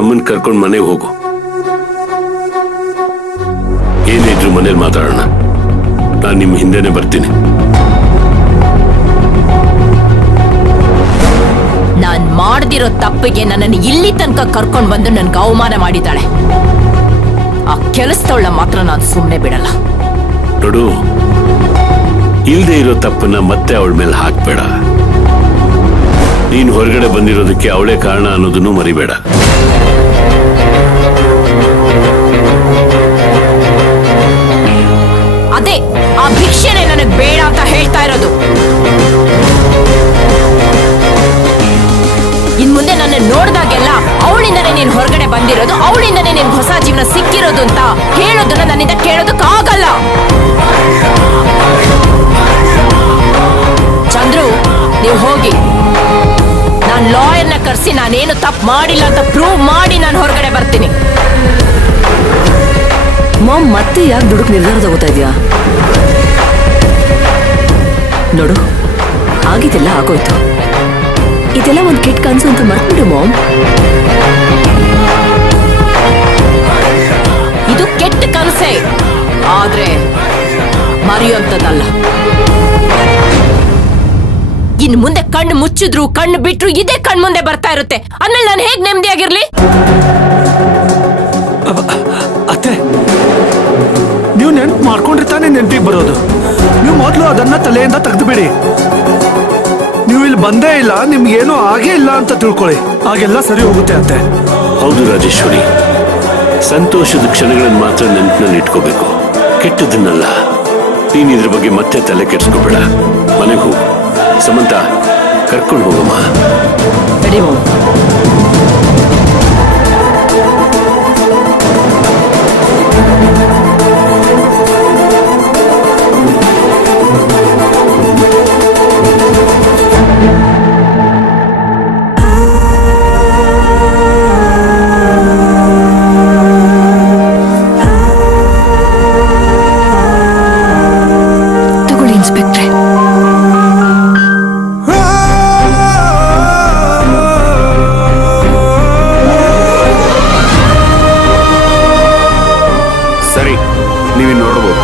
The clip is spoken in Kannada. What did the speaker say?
ಅಮ್ಮನ್ ಕರ್ಕೊಂಡು ಮನೆಗೆ ಹೋಗು. ಏನಿದ್ರು ಮನೇಲಿ ಮಾತಾಡೋಣ. ನಾನು ನಿಮ್ಮ ಹಿಂದೆನೆ ಬರ್ತೀನಿ. ನಾನ್ ಮಾಡ್ದಿರೋ ತಪ್ಪಿಗೆ ನನ್ನನ್ನು ಇಲ್ಲಿ ತನಕ ಕರ್ಕೊಂಡು ಬಂದು ನನ್ಗೆ ಅವಮಾನ ಮಾಡಿದ್ದಾಳೆ. ಆ ಕೆಲಸದವಳ ಮಾತ್ರ ನಾನು ಸುಮ್ಮನೆ ಬಿಡಲ್ಲ. ನೋಡು, ಇಲ್ದೇ ಇರೋ ತಪ್ಪನ್ನ ಮತ್ತೆ ಅವಳ ಮೇಲೆ ಹಾಕ್ಬೇಡ. ನೀನು ಹೊರಗಡೆ ಬಂದಿರೋದಕ್ಕೆ ಅವಳೇ ಕಾರಣ ಅನ್ನೋದನ್ನು ಮರಿಬೇಡ. ಅದೇ ಆ ಭಿಕ್ಷೆನೆ ನನಗೆ ಬೇಡ ಅಂತ ಹೇಳ್ತಾ ಇರೋದು. ಇನ್ ಮುಂದೆ ನನ್ನ ನೋಡ್ದಾಗೆಲ್ಲ ಅವಳಿಂದನೇ ನೀನ್ ಹೊರಗಡೆ ಬಂದಿರೋದು, ಅವಳಿಂದನೇ ನಿನ್ ಹೊಸ ಜೀವನ ಸಿಕ್ಕಿರೋದು ಅಂತ ಹೇಳೋದನ್ನ ನನ್ನಿಂದ ಕೇಳೋದಕ್ಕಾಗಲ್ಲ. ಚಂದ್ರು, ನೀವು ಹೋಗಿ. ನಾನ್ ಲಾಯರ್ನ ಕರ್ಸಿ ನಾನೇನು ತಪ್ಪು ಮಾಡಿಲ್ಲ ಅಂತ ಪ್ರೂವ್ ಮಾಡಿ ನಾನು ಹೊರಗಡೆ ಬರ್ತೀನಿ. ಮಾಮ್, ಮತ್ತೆ ಯಾಕೆ ದುಡುಕ್ ನಿರ್ಧಾರ ತಗೋತಾ ಇದೀಯಾ? ನೋಡು, ಆಗಿದೆಲ್ಲ ಆಗೋಯ್ತು. ಇದೆಲ್ಲ ಒಂದು ಕೆಟ್ಟ ಕನ್ಸು ಅಂತ ಮರ್ತ್ಬಿಡು ಮಾಮ್. ಇದು ಕೆಟ್ಟ ಕನಸೆ, ಆದ್ರೆ ಮರೆಯುವಂಥದ್ದಲ್ಲ. ಇನ್ ಮುಂದೆ ಕಣ್ಣು ಮುಚ್ಚಿದ್ರು ಕಣ್ಣು ಬಿಟ್ರು ಇದೇ ಕಣ್ ಮುಂದೆ ಬರ್ತಾ ಇರುತ್ತೆ. ಆಮೇಲೆ ನಾನು ಹೇಗ್ ನೆಮ್ಮದಿಯಾಗಿರ್ಲಿ? ಅತ್ತೆ, ನೀವು ನೆನ್ಪು ಮಾಡ್ಕೊಂಡಿರ್ತಾನೆ ನೆನಪಿಗೆ ಬರೋದು. ನೀವು ಮೊದಲು ಅದನ್ನ ತಲೆಯಿಂದ ತೆಗೆದುಬಿಡಿ. ನೀವು ಇಲ್ಲಿ ಬಂದೇ ಇಲ್ಲ, ನಿಮ್ಗೇನೋ ಆಗೇ ಇಲ್ಲ ಅಂತ ತಿಳ್ಕೊಳ್ಳಿ, ಆಗೆಲ್ಲ ಸರಿ ಹೋಗುತ್ತೆ ಅತ್ತೆ. ಹೌದು ರಾಜೇಶ್ವರಿ, ಸಂತೋಷದ ಕ್ಷಣಗಳನ್ನು ಮಾತ್ರ ನೆನಪಿನಲ್ಲಿ ಇಟ್ಕೋಬೇಕು, ಕೆಟ್ಟದನ್ನಲ್ಲ. ನೀನ್ ಇದ್ರ ಬಗ್ಗೆ ಮತ್ತೆ ತಲೆ ಕೆಡಿಸ್ಕೋಬೇಡ. ಮನೆಗೆ ಹೋಗು. ಸಮಂತ, ಕರ್ಕೊಂಡು ಹೋಗಮ್ಮ. Ready ma'am. ಇನ್ಸ್ಪೆಕ್ಟ್ರೆ, ಸರಿ, ನೀವಿನ್ನು ನೋಡ್ಬೋದು.